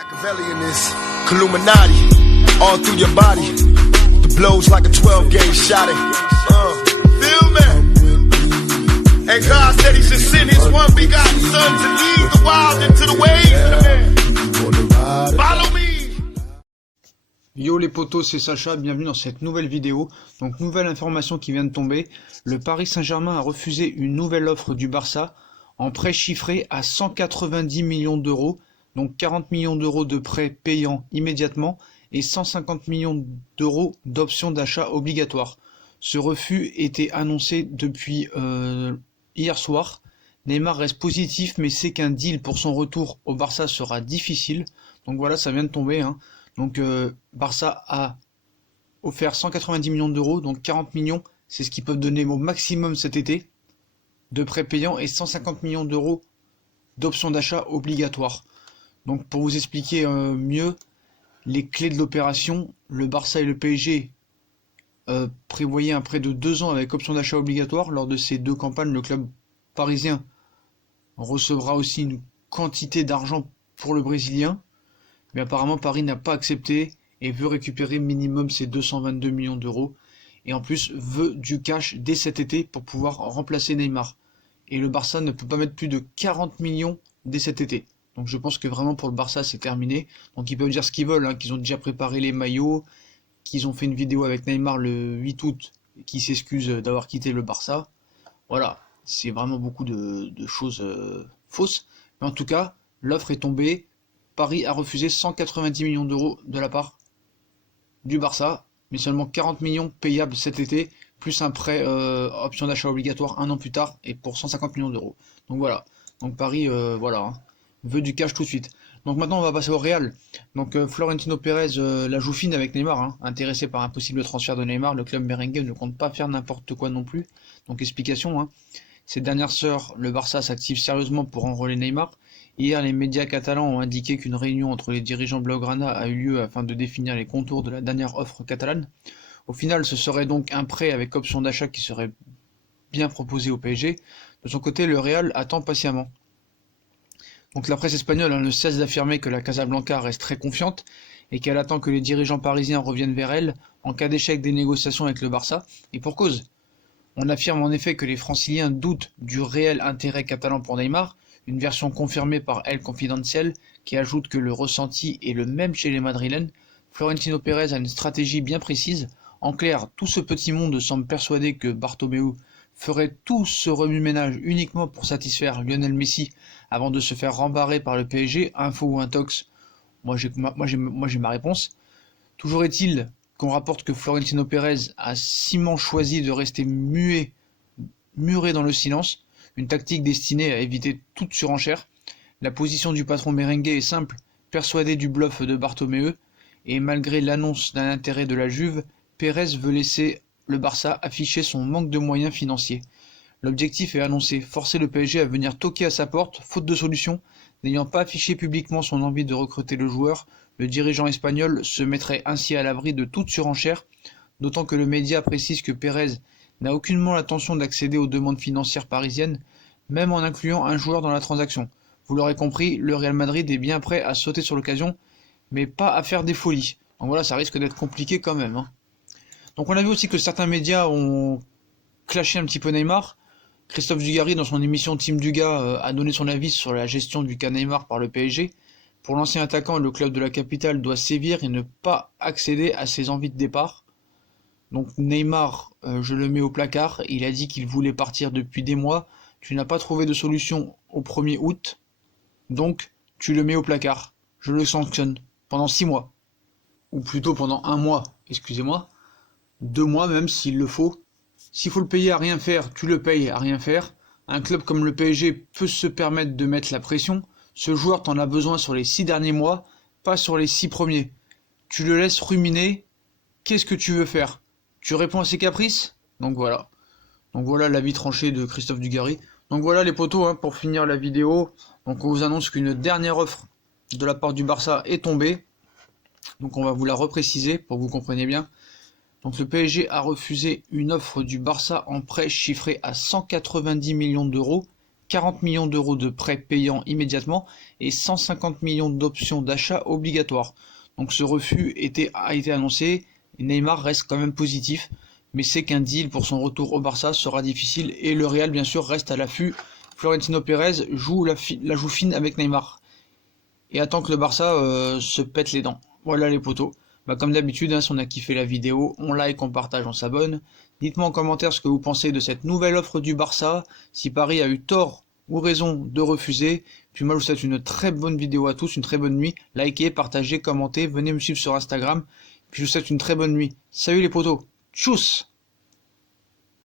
Machiavelli in this Illuminati, all through your body. The blows like a 12-gauge shot. Feel me? And God said He should send His one begotten Son to lead the wild into the ways. Follow me. Yo les potos, c'est Sacha, bienvenue dans cette nouvelle vidéo. Donc nouvelle information qui vient de tomber, le Paris Saint-Germain a refusé une nouvelle offre du Barça en prêt chiffré à 190 millions d'euros, donc 40 millions d'euros de prêts payants immédiatement et 150 millions d'euros d'options d'achat obligatoires. Ce refus était annoncé depuis hier soir. Neymar reste positif mais sait qu'un deal pour son retour au Barça sera difficile. Donc voilà, ça vient de tomber, hein. Donc Barça a offert 190 millions d'euros, donc 40 millions, c'est ce qu'ils peuvent donner au maximum cet été, de prêts payants et 150 millions d'euros d'options d'achat obligatoires. Donc pour vous expliquer mieux les clés de l'opération, le Barça et le PSG prévoyaient un prêt de 2 ans avec option d'achat obligatoire. Lors de ces deux campagnes, le club parisien recevra aussi une quantité d'argent pour le Brésilien. Mais apparemment Paris n'a pas accepté et veut récupérer minimum ses 222 millions d'euros. Et en plus veut du cash dès cet été pour pouvoir remplacer Neymar. Et le Barça ne peut pas mettre plus de 40 millions dès cet été. Donc je pense que vraiment pour le Barça c'est terminé. Donc ils peuvent dire ce qu'ils veulent, hein, qu'ils ont déjà préparé les maillots, qu'ils ont fait une vidéo avec Neymar le 8 août, qui s'excuse d'avoir quitté le Barça. Voilà, c'est vraiment beaucoup de choses fausses. Mais en tout cas, l'offre est tombée. Paris a refusé 190 millions d'euros de la part du Barça, mais seulement 40 millions payables cet été, plus un prêt option d'achat obligatoire un an plus tard, et pour 150 millions d'euros. Donc voilà, donc Paris voilà, hein, veut du cash tout de suite. Donc maintenant on va passer au Real. Donc Florentino Pérez la joue fine avec Neymar, hein. Intéressé par un possible transfert de Neymar, le club merengue ne compte pas faire n'importe quoi non plus. Donc explication, hein. Ces dernières heures, le Barça s'active sérieusement pour enrôler Neymar. Hier, les médias catalans ont indiqué qu'une réunion entre les dirigeants blaugrana a eu lieu afin de définir les contours de la dernière offre catalane. Au final, ce serait donc un prêt avec option d'achat qui serait bien proposé au PSG. De son côté, le Real attend patiemment. Donc la presse espagnole ne cesse d'affirmer que la Casablanca reste très confiante et qu'elle attend que les dirigeants parisiens reviennent vers elle en cas d'échec des négociations avec le Barça, et pour cause. On affirme en effet que les franciliens doutent du réel intérêt catalan pour Neymar, une version confirmée par El Confidencial qui ajoute que le ressenti est le même chez les Madrilènes. Florentino Pérez a une stratégie bien précise. En clair, tout ce petit monde semble persuadé que Bartomeu ferait tout ce remue-ménage uniquement pour satisfaire Lionel Messi avant de se faire rembarrer par le PSG, info ou intox. Moi j'ai ma réponse. Toujours est-il qu'on rapporte que Florentino Pérez a ciment choisi de rester muré dans le silence, une tactique destinée à éviter toute surenchère. La position du patron merengue est simple, persuadé du bluff de Bartomeu, et malgré l'annonce d'un intérêt de la Juve, Pérez veut laisser le Barça afficher son manque de moyens financiers. L'objectif est annoncé, forcer le PSG à venir toquer à sa porte, faute de solution. N'ayant pas affiché publiquement son envie de recruter le joueur, le dirigeant espagnol se mettrait ainsi à l'abri de toute surenchère, d'autant que le média précise que Pérez n'a aucunement l'intention d'accéder aux demandes financières parisiennes, même en incluant un joueur dans la transaction. Vous l'aurez compris, le Real Madrid est bien prêt à sauter sur l'occasion, mais pas à faire des folies. Donc voilà, ça risque d'être compliqué quand même, hein. Donc on a vu aussi que certains médias ont clashé un petit peu Neymar. Christophe Dugarry, dans son émission Team Duga, a donné son avis sur la gestion du cas Neymar par le PSG. Pour l'ancien attaquant, le club de la capitale doit sévir et ne pas accéder à ses envies de départ. Donc Neymar, je le mets au placard, il a dit qu'il voulait partir depuis des mois, tu n'as pas trouvé de solution au 1er août, donc tu le mets au placard, je le sanctionne, pendant 6 mois, ou plutôt pendant 1 mois, excusez-moi, 2 mois même s'il le faut. S'il faut le payer à rien faire, tu le payes à rien faire. Un club comme le PSG peut se permettre de mettre la pression, ce joueur t'en a besoin sur les 6 derniers mois, pas sur les 6 premiers. Tu le laisses ruminer, qu'est-ce que tu veux faire ? Tu réponds à ses caprices ? Donc voilà. Donc voilà l'avis tranché de Christophe Dugarry. Donc voilà les potos, hein, pour finir la vidéo. Donc on vous annonce qu'une dernière offre de la part du Barça est tombée. Donc on va vous la repréciser pour que vous compreniez bien. Donc le PSG a refusé une offre du Barça en prêt chiffrée à 190 millions d'euros, 40 millions d'euros de prêts payants immédiatement et 150 millions d'options d'achat obligatoires. Donc ce refus a été annoncé, et Neymar reste quand même positif, mais c'est qu'un deal pour son retour au Barça sera difficile et le Real bien sûr reste à l'affût. Florentino Pérez joue la joue fine avec Neymar et attend que le Barça se pète les dents. Voilà les potos. Comme d'habitude, si on a kiffé la vidéo, on like, on partage, on s'abonne. Dites-moi en commentaire ce que vous pensez de cette nouvelle offre du Barça, si Paris a eu tort ou raison de refuser. Puis moi je vous souhaite une très bonne vidéo à tous, une très bonne nuit. Likez, partagez, commentez, venez me suivre sur Instagram. Puis je vous souhaite une très bonne nuit. Salut les potos, tchuss!